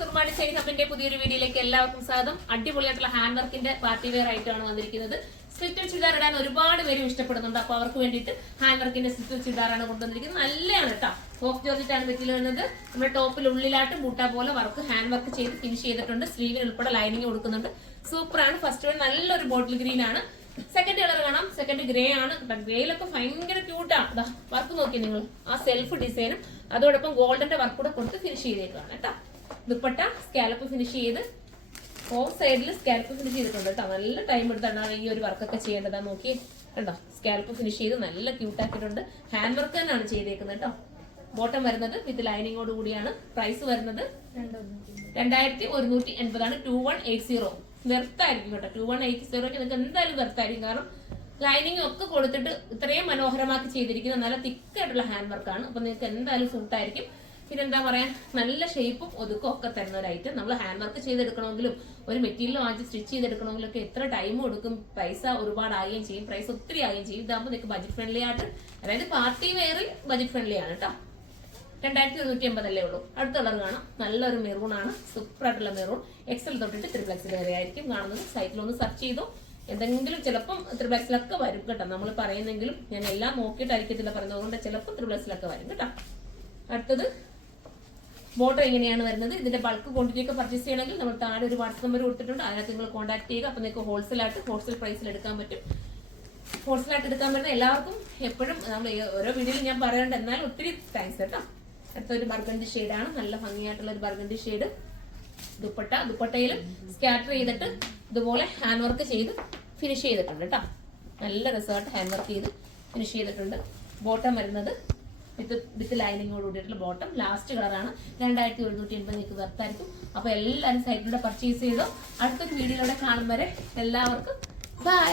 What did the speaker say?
സുർമാണി side ഹബിന്റെ പുതിയൊരു വീഡിയോയിലേക്ക് എല്ലാവർക്കും സ്വാഗതം. അടിപൊളിയായിട്ടുള്ള ഹാൻഡ് വർക്കിന്റെ പാർട്ടി വെയർ ആയിട്ടാണ് വന്നിരിക്കുന്നത്. സ്ലിറ്റഡ് ചുരിദാർ ഇടാൻ ഒരുപാട് പേര് ഇഷ്ടപ്പെടുന്നുണ്ട്. അപ്പൊ അവർക്ക് വേണ്ടിയിട്ട് ഹാൻഡ് വർക്കിന്റെ സ്ലിറ്റഡ് ചുരിദാറാണ് കൊണ്ടുവന്നിരിക്കുന്നത്. നല്ലതാണ് കേട്ടോ. സോഫ്റ്റ് ജോർജറ്റാണ് മെറ്റീരിയൽ വരുന്നത്. നമ്മുടെ ടോപ്പിൽ ഉള്ളിലായിട്ട് ബൂട്ട പോലെ വർക്ക് ഹാൻഡ് വർക്ക് ചെയ്ത് ഫിനിഷ് ചെയ്തിട്ടുണ്ട്. സ്ലീവിന് ഉൾപ്പെടെ ലൈനിങ് കൊടുക്കുന്നുണ്ട്. സൂപ്പറാണ്. ഫസ്റ്റ് വൺ നല്ലൊരു ബോട്ടിൽ ഗ്രീൻ ആണ്. സെക്കൻഡ് കളർ കാണാം. സെക്കൻഡ് ഗ്രേ ആണ്. ഗ്രേയിലൊക്കെ ഭയങ്കര ക്യൂട്ടാണ്. വർക്ക് നോക്കി നിങ്ങൾ. ആ സെൽഫ് ഡിസൈനും അതോടൊപ്പം ഗോൾഡന്റെ വർക്ക് കൂടെ കൊടുത്ത് ഫിനിഷ് ചെയ്തേക്കാണ് കേട്ടോ. ദുപ്പട്ട സ്കാലപ്പ് ഫിനിഷ് ചെയ്ത് ഫോർ സൈഡിൽ സ്കാലപ്പ് ഫിനിഷ് ചെയ്തിട്ടുണ്ട് കേട്ടോ. നല്ല ടൈം എടുത്താണ് ഈ ഒരു വർക്കൊക്കെ ചെയ്യേണ്ടതാ. നോക്കി കണ്ടോ, സ്കാലപ്പ് ഫിനിഷ് ചെയ്ത് നല്ല ക്യൂട്ടാക്കിയിട്ടുണ്ട്. ഹാൻഡ് വർക്ക് തന്നെയാണ് ചെയ്തേക്കുന്നത് കേട്ടോ. ബോട്ടം വരുന്നത് വിത്ത് ലൈനിങ്ങോട് കൂടിയാണ്. പ്രൈസ് വരുന്നത് 2180 2180. വെർത്തായിരിക്കും കേട്ടോ. 2180 നിങ്ങൾക്ക് എന്തായാലും വെർത്തായിരിക്കും. കാരണം ലൈനിങ് ഒക്കെ കൊടുത്തിട്ട് ഇത്രയും മനോഹരമാക്കി ചെയ്തിരിക്കുന്ന നല്ല തിക്കായിട്ടുള്ള ഹാൻഡ് വർക്കാണ്. അപ്പൊ നിങ്ങൾക്ക് എന്തായാലും സൂട്ടായിരിക്കും. പിന്നെ എന്താ പറയാ, നല്ല ഷേപ്പും ഒതുക്കും ഒക്കെ തരുന്ന ഒരു ഐറ്റം. നമ്മൾ ഹാൻഡ് വർക്ക് ചെയ്തെടുക്കണമെങ്കിലും ഒരു മെറ്റീരിയൽ വാങ്ങിച്ച് സ്റ്റിച്ച് ചെയ്തെടുക്കണമെങ്കിലും ഒക്കെ എത്ര ടൈമും എടുക്കും. പൈസ ഒരുപാട് ആകുകയും ചെയ്യും. പ്രൈസ് ഒത്തിരി ആകുകയും ചെയ്യും. ഇതാകുമ്പോൾ നിങ്ങൾക്ക് ബജറ്റ് ഫ്രണ്ട്ലി ആയിട്ട്, അതായത് പാർട്ടി വെയറിൽ ബജറ്റ് ഫ്രണ്ട്ലി ആണ് കേട്ടോ. 2180 ഉള്ളൂ. അടുത്ത കളർ കാണാം. നല്ലൊരു മെറൂൺ ആണ്. സൂപ്പർ ആയിട്ടുള്ള മെറൂൺ. എക്സൽ തൊട്ടിട്ട് ത്രിപ്ലക്സ് വരെ ആയിരിക്കും കാണുന്നത്. സൈറ്റിലൊന്ന് സെർച്ച് ചെയ്തോ. എന്തെങ്കിലും ചിലപ്പം ത്രിപ്ലക്സിലൊക്കെ വരും കേട്ടോ. നമ്മൾ പറയുന്നെങ്കിലും ഞാൻ എല്ലാം നോക്കിയിട്ടായിരിക്കത്തില്ല പറയുന്നത്. അതുകൊണ്ട് ചിലപ്പോൾ ത്രിപ്ലക്സിലൊക്കെ വരും കേട്ടോ. അടുത്തത് ബോട്ടം എങ്ങനെയാണ് വരുന്നത്. ഇതിന്റെ ബൾക്ക് ക്വാണ്ടിറ്റി ഒക്കെ പർച്ചേസ് ചെയ്യണമെങ്കിൽ നമ്മൾ താഴെ ഒരു വാട്സ്ആപ്പ് നമ്പർ കൊടുത്തിട്ടുണ്ട്. അതിനകത്ത് നിങ്ങൾ കോൺടാക്ട് ചെയ്യുക. അപ്പൊ നിങ്ങൾക്ക് ഹോൾസെയിൽ പ്രൈസിൽ എടുക്കാൻ പറ്റും. ഹോൾസെയിലായിട്ട് എടുക്കാൻ പറ്റുന്ന എല്ലാവർക്കും എപ്പോഴും നമ്മൾ ഓരോ വീഡിയോയിൽ ഞാൻ പറയാറുണ്ട്. എന്നാലും ഒത്തിരി താങ്ക്സ് കേട്ടോ. അടുത്തൊരു ബർഗണ്ടി ഷെയ്ഡാണ്. നല്ല ഭംഗിയായിട്ടുള്ള ഒരു ബർഗണ്ടി ഷെയ്ഡ്. ദുപ്പട്ടയിലും സ്കാറ്റർ ചെയ്തിട്ട് ഇതുപോലെ ഹാൻഡ് വർക്ക് ചെയ്ത് ഫിനിഷ് ചെയ്തിട്ടുണ്ട് കേട്ടോ. നല്ല രസമായിട്ട് ഹാൻഡ് വർക്ക് ചെയ്ത് ഫിനിഷ് ചെയ്തിട്ടുണ്ട്. ബോട്ടം വരുന്നത് വിത്ത് ലൈനിങ്ങോട് കൂടിയിട്ടുള്ള ബോട്ടം. ലാസ്റ്റ് കളറാണ്. 2180 നിങ്ങൾക്ക് വെർത്തായിരിക്കും. അപ്പൊ എല്ലാവരും സൈറ്റിലൂടെ പർച്ചേസ് ചെയ്തോ. അടുത്തൊരു വീഡിയോയിലൂടെ കാണും വരെ എല്ലാവർക്കും ബൈ.